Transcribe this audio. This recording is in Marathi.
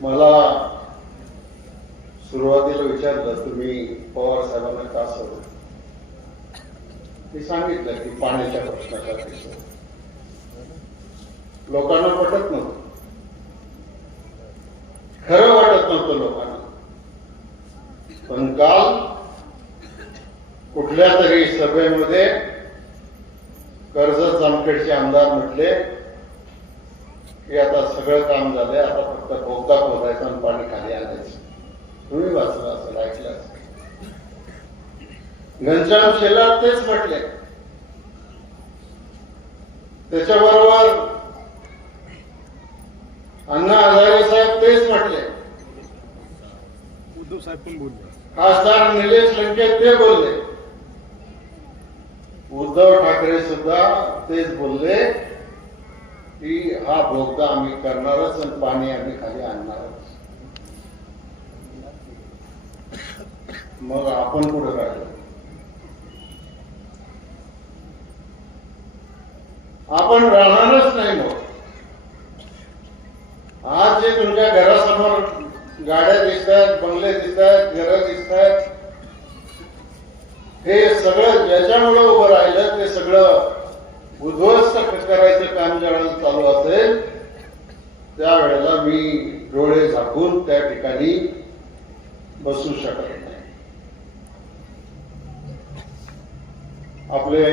मला सुरुवातीला विचारलं तुम्ही पवार साहेबांना का सोडलं मी सांगितलं की पाण्याच्या प्रश्नाचा लोकांना पटत नव्हतं. खरं वाटत नव्हतं लोकांना. पण काल कुठल्या तरी सभेमध्ये कर्जत जामखेडचे आमदार म्हटले की आता सगळं काम झालंय. आता फक्त बोगदा खोदायचा आणि पाणी खाली आणायचं. तुम्ही वाचलं असेल ऐकलं असेल. घनश्याम शेलार तेच म्हटले. त्याच्याबरोबर अण्णा हजारे साहेब तेच म्हटले. उद्धव साहेब पण बोलले. खासदार निलेश लंके ते बोलले. उद्धव ठाकरे सुद्धा तेच बोलले. की हा बोगदा आम्ही करणारच आणि पाणी आम्ही खाली आणणारच. मग आपण पुढे राहिलो? आपण राहणारच नाही मग. आज जे तुमच्या घरासमोर गाड्या दिसतात बंगले दिसतात घरं दिसतात हे सगळं ज्याच्यामुळे उभं राहिलं ते सगळं उद्ध्वस्त करायचं काम ज्यावेळेला चालू असेल त्यावेळेला मी डोळे झाकून त्या ठिकाणी बसू शकत नाही. आपले